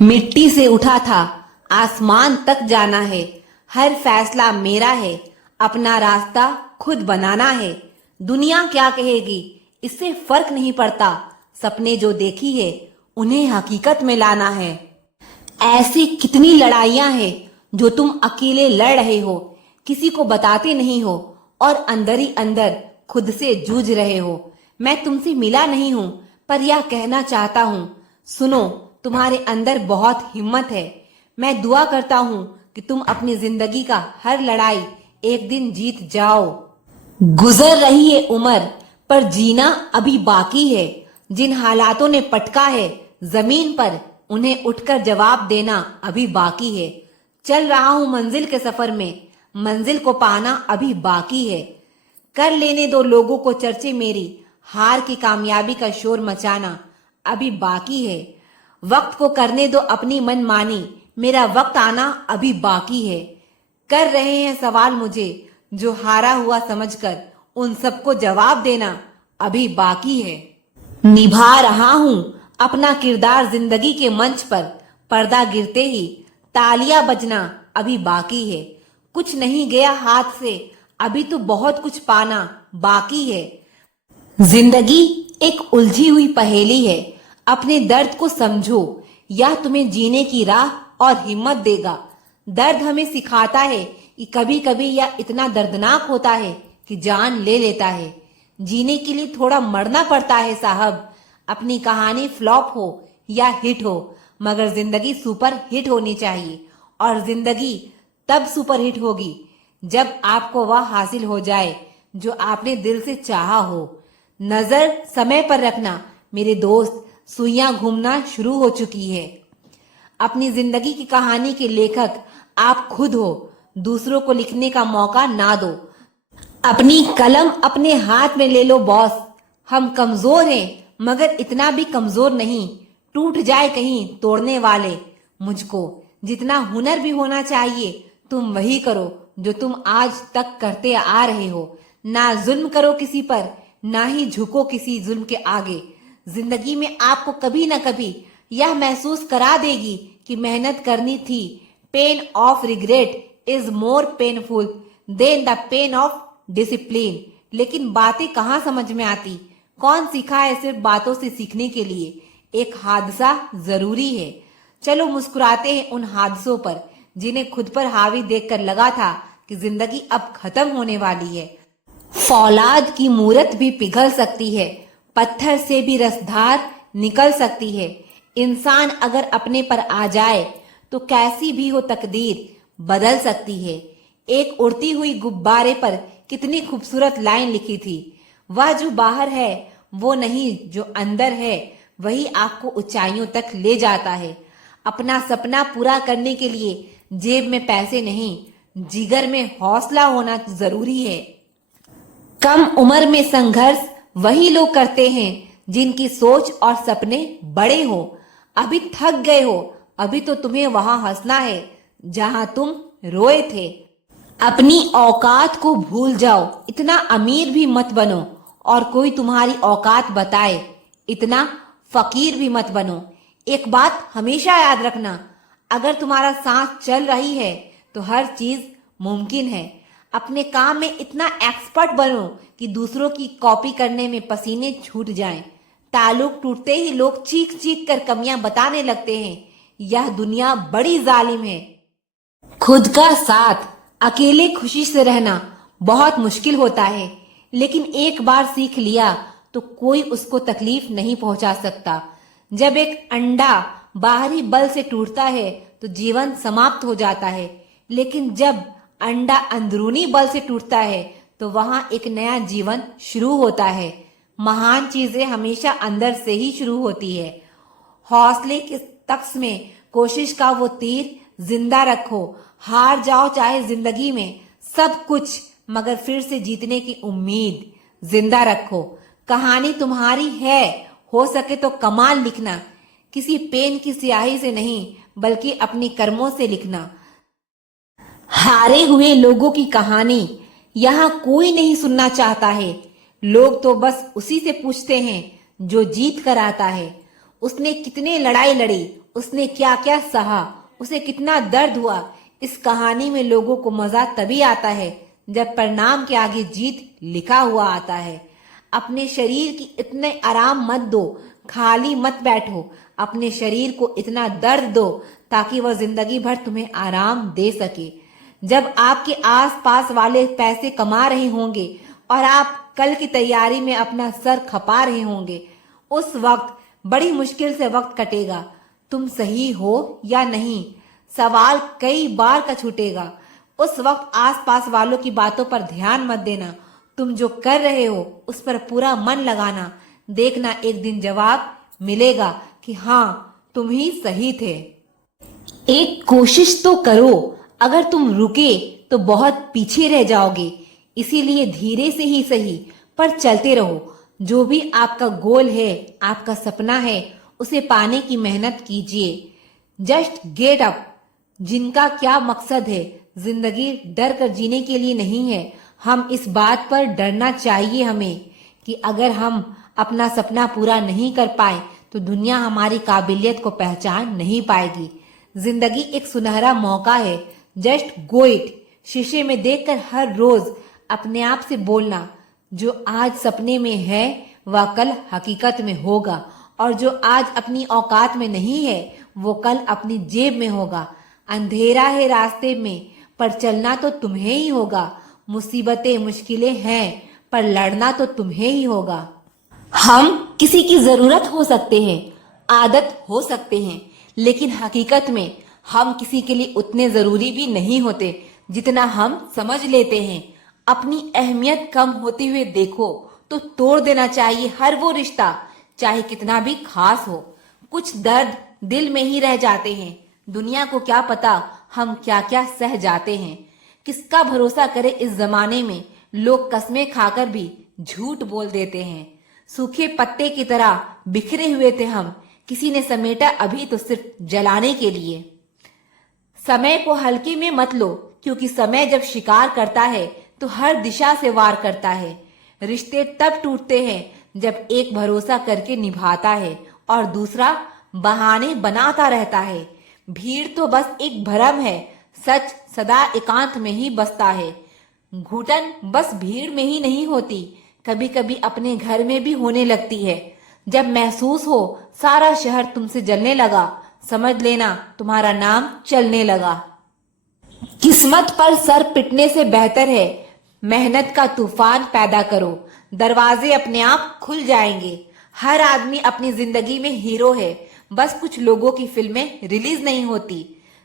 मिट्टी से उठा था, आसमान तक जाना है। हर फैसला मेरा है, अपना रास्ता खुद बनाना है। दुनिया क्या कहेगी इससे फर्क नहीं पड़ता। सपने जो देखी है उन्हें हकीकत में लाना है। ऐसी कितनी लड़ाइयां हैं जो तुम अकेले लड़ रहे हो, किसी को बताते नहीं हो और अंदर ही अंदर खुद से जूझ रहे हो। मैं तुमसे मिला नहीं हूं, पर यह कहना चाहता हूं, सुनो, तुम्हारे अंदर बहुत हिम्मत है। मैं दुआ करता हूं कि तुम अपनी जिंदगी का हर लड़ाई एक दिन जीत जाओ। गुजर रही है उम्र, पर जीना अभी बाकी है। जिन हालातों ने पटका है जमीन पर, उन्हें उठकर जवाब देना अभी बाकी है। चल रहा हूं मंजिल के सफर में, मंजिल को पाना अभी बाकी है। कर लेने दो लोगों को चर्चे मेरी, हार की कामयाबी का शोर मचाना अभी बाकी है। वक्त को करने दो अपनी मनमानी, मेरा वक्त आना अभी बाकी है। कर रहे हैं सवाल मुझे जो हारा हुआ समझकर, उन सबको जवाब देना अभी बाकी है। निभा रहा हूं अपना किरदार जिंदगी के मंच पर, पर्दा गिरते ही तालियां बजना अभी बाकी है। कुछ नहीं गया हाथ से, अभी तो बहुत कुछ पाना बाकी है। जिंदगी एक उलझी हुई पहेली है, अपने दर्द को समझो, यह तुम्हें जीने की राह और हिम्मत देगा। दर्द हमें सिखाता है कि कभी कभी यह इतना दर्दनाक होता है कि जान ले लेता है। जीने के लिए थोड़ा मरना पड़ता है साहब। अपनी कहानी फ्लॉप हो या हिट हो, मगर जिंदगी सुपर हिट होनी चाहिए। और जिंदगी तब सुपर हिट होगी जब आपको वह हासिल हो जाए जो आपने दिल से चाहा हो। नजर समय पर रखना मेरे दोस्त, सुइयां घूमना शुरू हो चुकी है। अपनी जिंदगी की कहानी के लेखक आप खुद हो, दूसरों को लिखने का मौका ना दो। अपनी कलम अपने हाथ में ले लो बॉस। हम कमजोर हैं, मगर इतना भी कमजोर नहीं, टूट जाए कहीं तोड़ने वाले मुझको। जितना हुनर भी होना चाहिए तुम वही करो जो तुम आज तक करते आ रहे हो। ना जुल्म करो किसी पर, ना ही झुको किसी जुल्म के आगे। जिंदगी में आपको कभी ना कभी यह महसूस करा देगी कि मेहनत करनी थी। Pain of regret is more painful than the pain of discipline. लेकिन बातें कहाँ समझ में आती, कौन सिखा है सिर्फ बातों से सीखने के लिए। एक हादसा जरूरी है, चलो मुस्कुराते हैं उन हादसों पर जिन्हें खुद पर हावी देखकर लगा था कि जिंदगी अब खत्म होने वाली है। फौलाद की मूरत भी पिघल सकती है, पत्थर से भी रसधार निकल सकती है। इंसान अगर अपने पर आ जाए तो कैसी भी हो तकदीर बदल सकती है। एक उड़ती हुई गुब्बारे पर कितनी खूबसूरत लाइन लिखी थी, वह जो बाहर है वो नहीं, जो अंदर है वही आपको ऊंचाइयों तक ले जाता है। अपना सपना पूरा करने के लिए जेब में पैसे नहीं, जिगर में हौसला होना जरूरी है। कम उम्र में संघर्ष वही लोग करते हैं जिनकी सोच और सपने बड़े हो। अभी थक गए हो, अभी तो तुम्हें वहां हंसना है जहां तुम रोए थे। अपनी औकात को भूल जाओ, इतना अमीर भी मत बनो और कोई तुम्हारी औकात बताए इतना फकीर भी मत बनो। एक बात हमेशा याद रखना, अगर तुम्हारा सांस चल रही है तो हर चीज मुमकिन है। अपने काम में इतना एक्सपर्ट बनो कि दूसरों की कॉपी करने में पसीने छूट जाएं। ताल्लुक टूटते ही लोग चीख चीख कर कमियां बताने लगते हैं। यह दुनिया बड़ी जालिम है। खुद का साथ, अकेले खुशी से रहना बहुत मुश्किल होता है, लेकिन एक बार सीख लिया तो कोई उसको तकलीफ नहीं पहुंचा सकता। जब एक अंडा बाहरी बल से टूटता है तो जीवन समाप्त हो जाता है, लेकिन जब अंडा अंदरूनी बल से टूटता है तो वहां एक नया जीवन शुरू होता है। महान चीजें हमेशा अंदर से ही शुरू होती है। हौसले के तख्त में कोशिश का वो तीर जिंदा रखो। हार जाओ चाहे जिंदगी में सब कुछ, मगर फिर से जीतने की उम्मीद जिंदा रखो। कहानी तुम्हारी है, हो सके तो कमाल लिखना, किसी पेन की स्याही से नहीं बल्कि अपनी कर्मों से लिखना। हारे हुए लोगों की कहानी यहाँ कोई नहीं सुनना चाहता है। लोग तो बस उसी से पूछते हैं जो जीत कर आता है। उसने कितने लड़ाई लड़ी उसने क्या क्या सहा, उसे कितना दर्द हुआ। इस कहानी में लोगों को मजा तभी आता है जब परिणाम के आगे जीत लिखा हुआ आता है। अपने शरीर की इतने आराम मत दो, खाली मत बैठो। अपने शरीर को इतना दर्द दो ताकि वह जिंदगी भर तुम्हें आराम दे सके। जब आपके आसपास वाले पैसे कमा रहे होंगे और आप कल की तैयारी में अपना सर खपा रहे होंगे, उस वक्त बड़ी मुश्किल से वक्त कटेगा। तुम सही हो या नहीं, सवाल कई बार का छूटेगा। उस वक्त आसपास वालों की बातों पर ध्यान मत देना। तुम जो कर रहे हो उस पर पूरा मन लगाना। देखना एक दिन जवाब मिलेगा कि हाँ, तुम ही सही थे। एक कोशिश तो करो। अगर तुम रुके तो बहुत पीछे रह जाओगे। इसीलिए धीरे से ही सही पर चलते रहो। जो भी आपका गोल है, आपका सपना है, उसे पाने की मेहनत कीजिए। Just get up. जिनका क्या मकसद है, जिंदगी डर कर जीने के लिए नहीं है। हम इस बात पर डरना चाहिए हमें कि अगर हम अपना सपना पूरा नहीं कर पाए तो दुनिया हमारी काबिलियत को पहचान नहीं पाएगी। जिंदगी एक सुनहरा मौका है। Just go it. शीशे में देखकर हर रोज अपने आप से बोलना, जो आज सपने में है वह कल हकीकत में होगा, और जो आज अपनी औकात में नहीं है वो कल अपनी जेब में होगा। अंधेरा है रास्ते में पर चलना तो तुम्हें ही होगा। मुसीबतें मुश्किलें हैं पर लड़ना तो तुम्हें ही होगा। हम किसी की जरूरत हो सकते हैं, आदत हो सकते हैं, लेकिन हकीकत में हम किसी के लिए उतने जरूरी भी नहीं होते जितना हम समझ लेते हैं। अपनी अहमियत कम होते हुए देखो तो तोड़ देना चाहिए हर वो रिश्ता, चाहे कितना भी खास हो। कुछ दर्द दिल में ही रह जाते हैं। दुनिया को क्या पता हम क्या क्या सह जाते हैं। किसका भरोसा करे इस जमाने में। लोग कस्में खाकर भी झूठ बोल देते हैं। सूखे पत्ते की तरह बिखरे हुए थे हम, किसी ने समेटा अभी तो सिर्फ जलाने के लिए। समय को हल्के में मत लो, क्योंकि समय जब शिकार करता है तो हर दिशा से वार करता है। रिश्ते तब टूटते हैं जब एक भरोसा करके निभाता है और दूसरा बहाने बनाता रहता है। भीड़ तो बस एक भ्रम है, सच सदा एकांत में ही बसता है। घुटन बस भीड़ में ही नहीं होती, कभी कभी अपने घर में भी होने लगती है। जब महसूस हो सारा शहर तुमसे जलने लगा, समझ लेना तुम्हारा नाम चलने लगा। किस्मत पर सर पिटने से बेहतर है मेहनत का तूफान पैदा करो। दरवाजे अपने आप खुल जाएंगे। हर आदमी अपनी जिंदगी में हीरो है, बस कुछ लोगों की फिल्में रिलीज नहीं होती।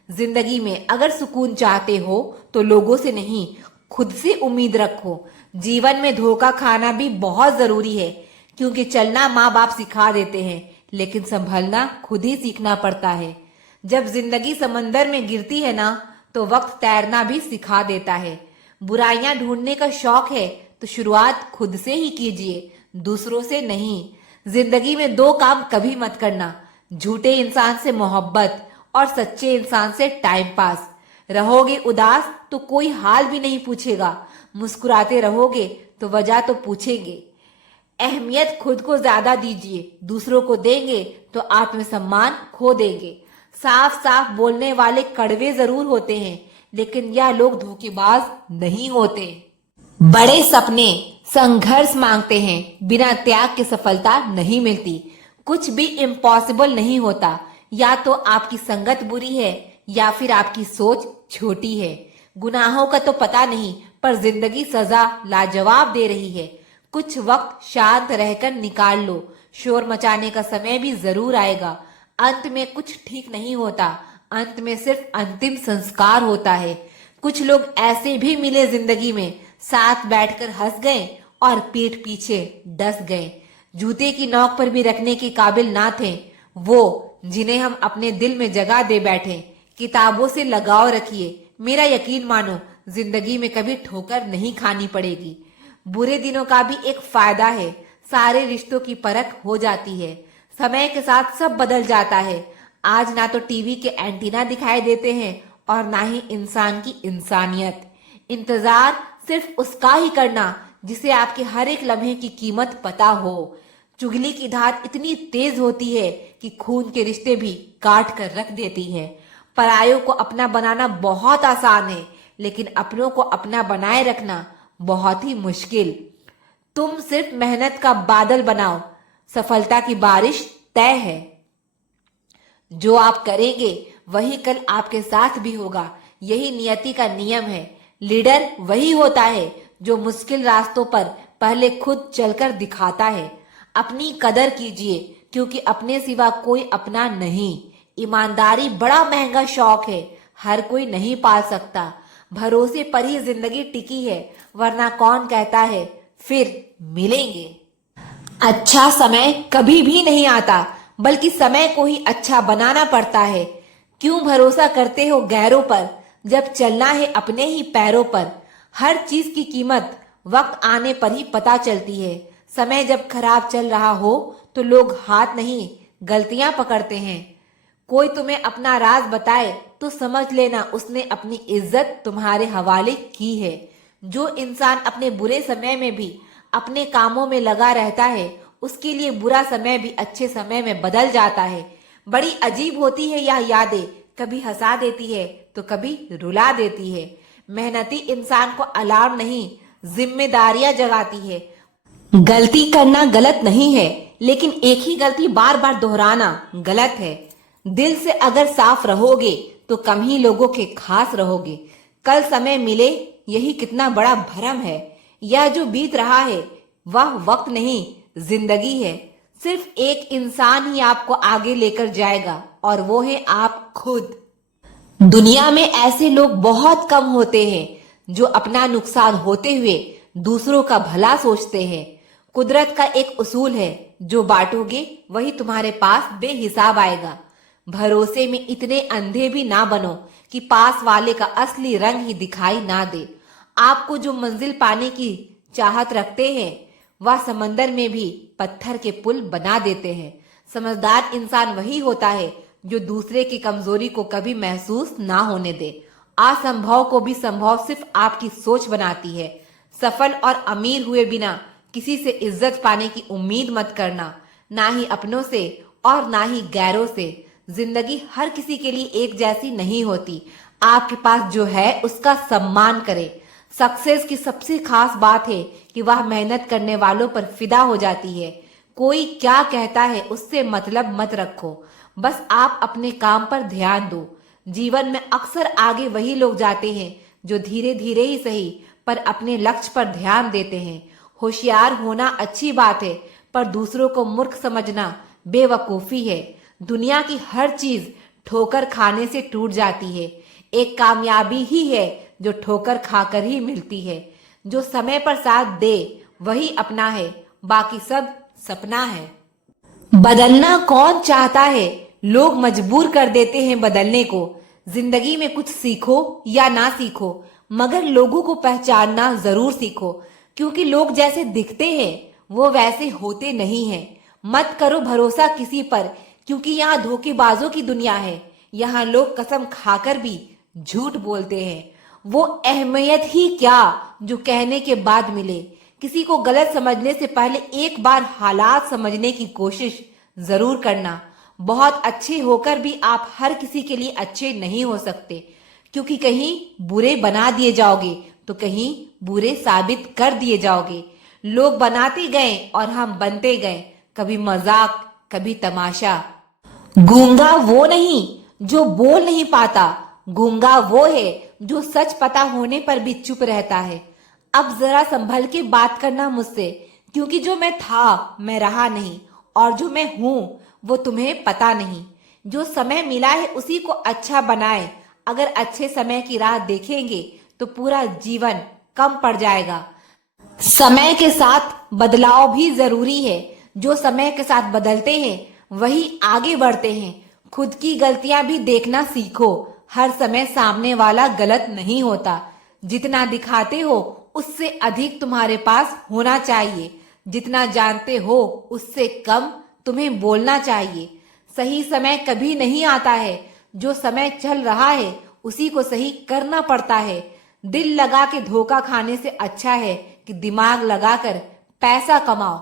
जिंदगी में अगर सुकून चाहते हो तो लोगों से नहीं, खुद से उम्मीद रखो। जीवन में धोखा खाना भी बहुत जरूरी है, क्योंकि चलना माँ बाप सिखा देते हैं, लेकिन संभलना खुद ही सीखना पड़ता है। जब जिंदगी समंदर में गिरती है ना, तो वक्त तैरना भी सिखा देता है। बुराइयां ढूंढने का शौक है तो शुरुआत खुद से ही कीजिए, दूसरों से नहीं। जिंदगी में दो काम कभी मत करना, झूठे इंसान से मोहब्बत और सच्चे इंसान से टाइम पास। रहोगे उदास तो कोई हाल भी नहीं पूछेगा, मुस्कुराते रहोगे तो वजह तो पूछेंगे। अहमियत खुद को ज्यादा दीजिए, दूसरों को देंगे तो आत्मसम्मान खो देंगे। साफ साफ बोलने वाले कड़वे जरूर होते हैं, लेकिन यह लोग धोखेबाज नहीं होते। बड़े सपने संघर्ष मांगते हैं, बिना त्याग के सफलता नहीं मिलती। कुछ भी इम्पॉसिबल नहीं होता, या तो आपकी संगत बुरी है या फिर आपकी सोच छोटी है। गुनाहों का तो पता नहीं, पर जिंदगी सजा लाजवाब दे रही है। कुछ वक्त शांत रहकर निकाल लो, शोर मचाने का समय भी जरूर आएगा। अंत में कुछ ठीक नहीं होता, अंत में सिर्फ अंतिम संस्कार होता है। कुछ लोग ऐसे भी मिले जिंदगी में, साथ बैठकर हंस गए और पीठ पीछे डस गए। जूते की नोक पर भी रखने के काबिल ना थे वो, जिन्हें हम अपने दिल में जगह दे बैठे। किताबों से लगाव रखिए, मेरा यकीन मानो जिंदगी में कभी ठोकर नहीं खानी पड़ेगी। बुरे दिनों का भी एक फायदा है, सारे रिश्तों की परख हो जाती है। समय के साथ सब बदल जाता है। आज ना तो टीवी के एंटीना दिखाई देते हैं और ना ही इंसान की इंसानियत। इंतजार सिर्फ उसका ही करना जिसे आपके हर एक लम्हे की कीमत पता हो, चुगली की धार इतनी तेज होती है कि खून के रिश्ते भी काट कर रख देती है। परायों को अपना बनाना बहुत आसान है, लेकिन अपनों को अपना बनाए रखना बहुत ही मुश्किल। तुम सिर्फ मेहनत का बादल बनाओ, सफलता की बारिश तय है। जो आप करेंगे वही कल आपके साथ भी होगा। यही नियति का नियम है। लीडर वही होता है जो मुश्किल रास्तों पर पहले खुद चलकर दिखाता है। अपनी कदर कीजिए, क्योंकि अपने सिवा कोई अपना नहीं। ईमानदारी बड़ा महंगा शौक है, हर कोई नहीं पाल सकता। भरोसे पर ही जिंदगी टिकी है, वरना कौन कहता है फिर मिलेंगे। अच्छा समय कभी भी नहीं आता, बल्कि समय को ही अच्छा बनाना पड़ता है। क्यों भरोसा करते हो गैरों पर, जब चलना है अपने ही पैरों पर। हर चीज की कीमत वक्त आने पर ही पता चलती है। समय जब खराब चल रहा हो तो लोग हाथ नहीं गलतियां पकड़ते हैं। कोई तुम्हें अपना राज बताए तो समझ लेना उसने अपनी इज्जत तुम्हारे हवाले की है। जो इंसान अपने बुरे समय में भी अपने कामों में लगा रहता है, उसके लिए बुरा समय भी अच्छे समय में बदल जाता है। बड़ी अजीब होती है यह यादें, कभी हंसा देती है तो कभी रुला देती है। मेहनती इंसान को अलार्म नहीं, जिम्मेदारियां जगाती है। गलती करना गलत नहीं है, लेकिन एक ही गलती बार बार दोहराना गलत है। दिल से अगर साफ रहोगे तो कम ही लोगों के खास रहोगे। कल समय मिले यही कितना बड़ा भरम है। यह जो बीत रहा है वह वक्त नहीं, जिंदगी है। सिर्फ एक इंसान ही आपको आगे लेकर जाएगा, और वो है आप खुद। दुनिया में ऐसे लोग बहुत कम होते हैं जो अपना नुकसान होते हुए दूसरों का भला सोचते हैं। कुदरत का एक उसूल है, जो बांटोगे वही तुम्हारे पास बेहिसाब आएगा। भरोसे में इतने अंधे भी ना बनो कि पास वाले का असली रंग ही दिखाई ना दे। आपको जो मंजिल पाने की चाहत रखते हैं, वह समंदर में भी पत्थर के पुल बना देते हैं। समझदार इंसान वही होता है जो दूसरे की कमजोरी को कभी महसूस ना होने दे। असंभव को भी संभव सिर्फ आपकी सोच बनाती है। सफल और अमीर हुए बिना किसी से इज्जत पाने की उम्मीद मत करना, ना ही अपनों से और ना ही गैरों से। जिंदगी हर किसी के लिए एक जैसी नहीं होती। आपके पास जो है उसका सम्मान करें। सक्सेस की सबसे खास बात है कि वह मेहनत करने वालों पर फिदा हो जाती है। कोई क्या कहता है उससे मतलब मत रखो, बस आप अपने काम पर ध्यान दो। जीवन में अक्सर आगे वही लोग जाते हैं जो धीरे धीरे ही सही पर अपने लक्ष्य पर ध्यान देते हैं। होशियार होना अच्छी बात है, पर दूसरों को मूर्ख समझना बेवकूफी है। दुनिया की हर चीज ठोकर खाने से टूट जाती है। एक कामयाबी ही है जो ठोकर खाकर ही मिलती है। जो समय पर साथ दे वही अपना है, बाकी सब सपना है। बदलना कौन चाहता है, लोग मजबूर कर देते हैं बदलने को। जिंदगी में कुछ सीखो या ना सीखो, मगर लोगों को पहचानना जरूर सीखो, क्योंकि लोग जैसे दिखते हैं वो वैसे होते नहीं हैं। मत करो भरोसा किसी पर, क्योंकि यहाँ धोखेबाजों की दुनिया है। यहाँ लोग कसम खाकर भी झूठ बोलते हैं। वो अहमियत ही क्या जो कहने के बाद मिले। किसी को गलत समझने से पहले एक बार हालात समझने की कोशिश जरूर करना। बहुत अच्छे होकर भी आप हर किसी के लिए अच्छे नहीं हो सकते, क्योंकि कहीं बुरे बना दिए जाओगे तो कहीं बुरे साबित कर दिए जाओगे। लोग बनाते गए और हम बनते गए, कभी मजाक कभी तमाशा। गूंगा वो नहीं जो बोल नहीं पाता, गूंगा वो है जो सच पता होने पर भी चुप रहता है। अब जरा संभल के बात करना मुझसे, क्योंकि जो मैं था मैं रहा नहीं, और जो मैं हूं वो तुम्हें पता नहीं। जो समय मिला है उसी को अच्छा बनाए। अगर अच्छे समय की राह देखेंगे तो पूरा जीवन कम पड़ जाएगा। समय के साथ बदलाव भी जरूरी है। जो समय के साथ बदलते हैं वही आगे बढ़ते हैं। खुद की गलतियां भी देखना सीखो। हर समय सामने वाला गलत नहीं होता। जितना दिखाते हो उससे अधिक तुम्हारे पास होना चाहिए। जितना जानते हो उससे कम तुम्हें बोलना चाहिए। सही समय कभी नहीं आता है, जो समय चल रहा है उसी को सही करना पड़ता है। दिल लगा के धोखा खाने से अच्छा है कि दिमाग लगाकर पैसा कमाओ।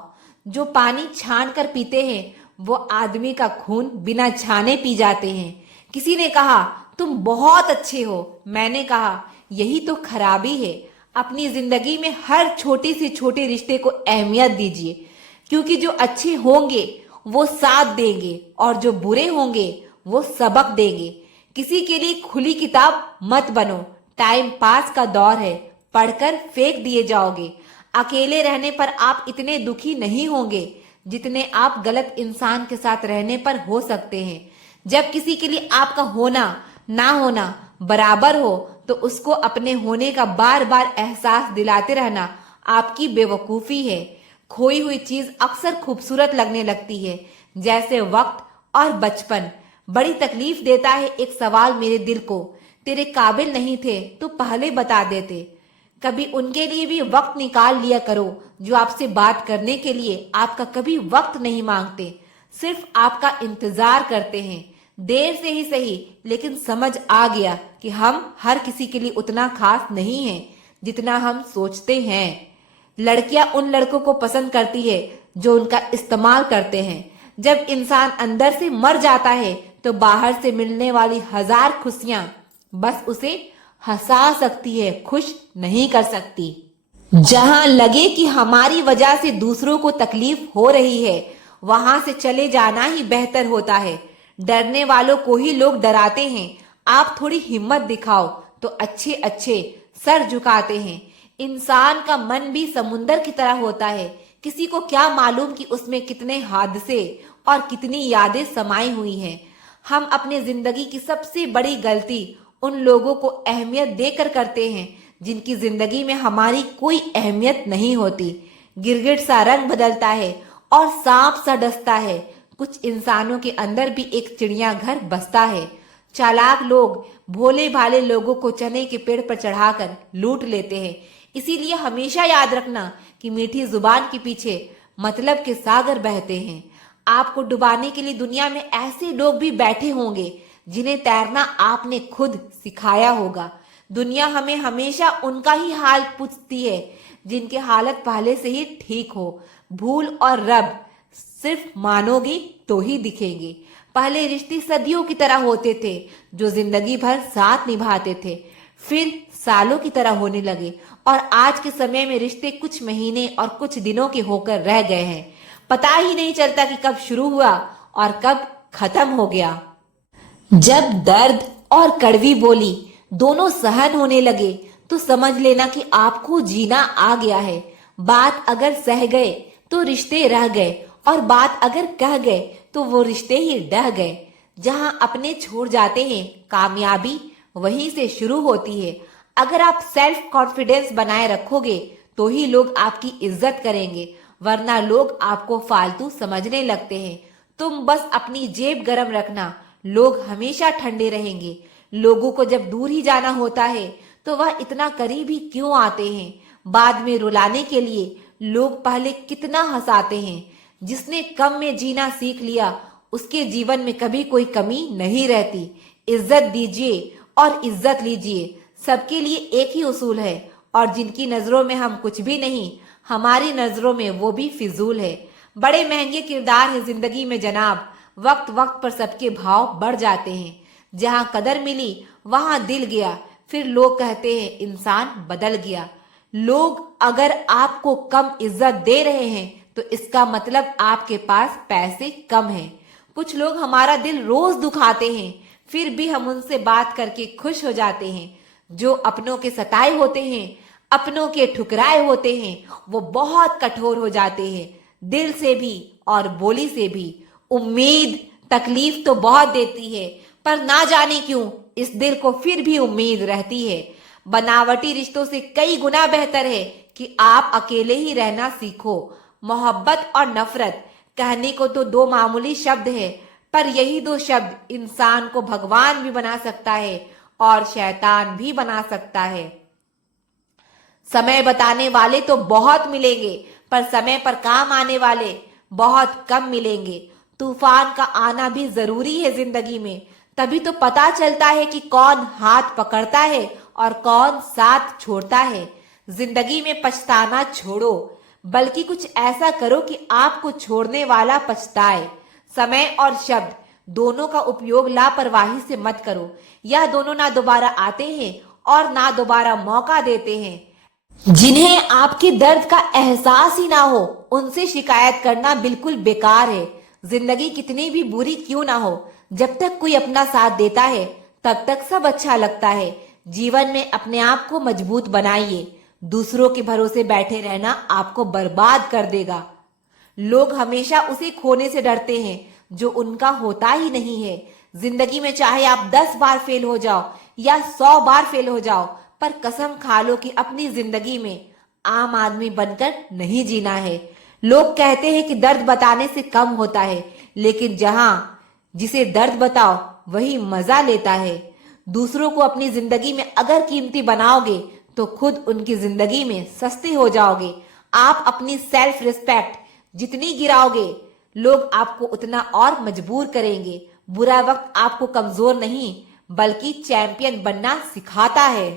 जो पानी छान कर पीते हैं वो आदमी का खून बिना छाने पी जाते हैं। किसी ने कहा तुम बहुत अच्छे हो, मैंने कहा यही तो खराबी है। अपनी जिंदगी में हर छोटे से छोटे रिश्ते को अहमियत दीजिए, क्योंकि जो अच्छे होंगे वो साथ देंगे और जो बुरे होंगे वो सबक देंगे। किसी के लिए खुली किताब मत बनो, टाइम पास का दौर है, पढ़कर फेंक दिए जाओगे। अकेले रहने पर आप इतने दुखी नहीं होंगे जितने आप गलत इंसान के साथ रहने पर हो सकते हैं। जब किसी के लिए आपका होना ना होना बराबर हो तो उसको अपने होने का बार बार एहसास दिलाते रहना आपकी बेवकूफी है। खोई हुई चीज अक्सर खूबसूरत लगने लगती है, जैसे वक्त और बचपन। बड़ी तकलीफ देता है एक सवाल मेरे दिल को, तेरे काबिल नहीं थे तो पहले बता देते। कभी उनके लिए भी वक्त निकाल लिया करो जो आपसे बात करने के लिए आपका कभी वक्त नहीं मांगते, सिर्फ आपका इंतजार करते हैं। देर से ही सही, लेकिन समझ आ गया कि हम हर किसी के लिए उतना खास नहीं हैं जितना हम सोचते हैं। लड़कियां उन लड़कों को पसंद करती है जो उनका इस्तेमाल करते हैं। जब इंसान अंदर से मर जाता है तो बाहर से मिलने वाली हजार खुशियां बस उसे हंसा सकती है, खुश नहीं कर सकती। जहां लगे कि हमारी वजह से दूसरों को तकलीफ हो रही है वहां से चले जाना ही बेहतर होता है। डरने वालों को ही लोग डराते हैं। आप थोड़ी हिम्मत दिखाओ तो अच्छे अच्छे सर झुकाते हैं। इंसान का मन भी समुंदर की तरह होता है, किसी को क्या मालूम कि उसमें कितने हादसे और कितनी यादें समाई हुई हैं। हम अपने जिंदगी की सबसे बड़ी गलती उन लोगों को अहमियत देकर करते हैं जिनकी जिंदगी में हमारी कोई अहमियत नहीं होती। गिरगिट सा रंग बदलता है और सांप सा डसता है। कुछ इंसानों के अंदर भी एक चिड़ियाघर बसता है। चालाक लोग भोले भाले लोगों को चने के पेड़ पर चढ़ाकर लूट लेते हैं। इसीलिए हमेशा याद रखना कि मीठी जुबान के पीछे मतलब के सागर बहते हैं। आपको डुबाने के लिए दुनिया में ऐसे लोग भी बैठे होंगे जिन्हें तैरना आपने खुद सिखाया होगा। दुनिया हमें हमेशा उनका ही हाल पूछती है जिनकी हालत पहले से ही ठीक हो। भूल और रब सिर्फ मानोगे तो ही दिखेंगे। पहले रिश्ते सदियों की तरह होते थे जो जिंदगी भर साथ निभाते थे, फिर सालों की तरह होने लगे और आज के समय में रिश्ते कुछ महीने और कुछ दिनों के होकर रह गए हैं। पता ही नहीं चलता कि कब शुरू हुआ और कब खत्म हो गया। जब दर्द और कड़वी बोली दोनों सहन होने लगे तो समझ लेना कि आपको जीना आ गया है। बात अगर सह गए तो रिश्ते रह गए और बात अगर कह गए तो वो रिश्ते ही डह गए। जहां अपने छोड़ जाते हैं कामयाबी वहीं से शुरू होती है। अगर आप सेल्फ कॉन्फिडेंस बनाए रखोगे तो ही लोग आपकी इज्जत करेंगे, वरना लोग आपको फालतू समझने लगते हैं। तुम बस अपनी जेब गरम रखना, लोग हमेशा ठंडे रहेंगे। लोगों को जब दूर ही जाना होता है तो वह इतना करीब ही क्यों आते हैं। बाद में रुलाने के लिए लोग पहले कितना हंसाते हैं। जिसने कम में जीना सीख लिया उसके जीवन में कभी कोई कमी नहीं रहती। इज्जत दीजिए और इज्जत लीजिए, सबके लिए एक ही उसूल है। और जिनकी नजरों में हम कुछ भी नहीं, हमारी नजरों में वो भी फिजूल है। बड़े महंगे किरदार है जिंदगी में जनाब, वक्त वक्त पर सबके भाव बढ़ जाते हैं। जहां कदर मिली वहां दिल गया, फिर लोग कहते हैं इंसान बदल गया। लोग अगर आपको कम इज्जत दे रहे हैं तो इसका मतलब आपके पास पैसे कम हैं। कुछ लोग हमारा दिल रोज दुखाते हैं, फिर भी हम उनसे बात करके खुश हो जाते हैं। जो अपनों के सताए होते हैं, अपनों के ठुकराए होते हैं, वो बहुत कठोर हो जाते हैं, दिल से भी और बोली से भी। उम्मीद तकलीफ तो बहुत देती है, पर ना जाने क्यों इस दिल को फिर भी उम्मीद रहती है। बनावटी रिश्तों से कई गुना बेहतर है कि आप अकेले ही रहना सीखो। मोहब्बत और नफरत कहने को तो दो मामूली शब्द है, पर यही दो शब्द इंसान को भगवान भी बना सकता है और शैतान भी बना सकता है। समय बताने वाले तो बहुत मिलेंगे, पर समय पर काम आने वाले बहुत कम मिलेंगे। तूफान का आना भी जरूरी है जिंदगी में, तभी तो पता चलता है कि कौन हाथ पकड़ता है और कौन साथ छोड़ता है। जिंदगी में पछताना छोड़ो, बल्कि कुछ ऐसा करो कि आपको छोड़ने वाला पछताए। समय और शब्द दोनों का उपयोग लापरवाही से मत करो। यह दोनों ना दोबारा आते हैं और ना दोबारा मौका देते हैं। जिन्हें आपके दर्द का एहसास ही ना हो, उनसे शिकायत करना बिल्कुल बेकार है। जिंदगी कितनी भी बुरी क्यों ना हो, जब तक कोई अपना साथ देता है तब तक सब अच्छा लगता है। जीवन में अपने आप को मजबूत बनाइए। दूसरों के भरोसे बैठे रहना आपको बर्बाद कर देगा। लोग हमेशा उसे खोने से डरते हैं जो उनका होता ही नहीं है। जिंदगी में चाहे आप 10 बार फेल हो जाओ या 100 बार फेल हो जाओ, पर कसम खा लो कि अपनी जिंदगी में आम आदमी बनकर नहीं जीना है। लोग कहते हैं कि दर्द बताने से कम होता है, लेकिन जिसे दर्द बताओ वही मजा लेता है। दूसरों को अपनी जिंदगी में अगर कीमती बनाओगे तो खुद उनकी जिंदगी में सस्ते हो जाओगे। आप अपनी सेल्फ रिस्पेक्ट जितनी गिराओगे, लोग आपको उतना और मजबूर करेंगे। बुरा वक्त आपको कमजोर नहीं बल्कि चैंपियन बनना सिखाता है।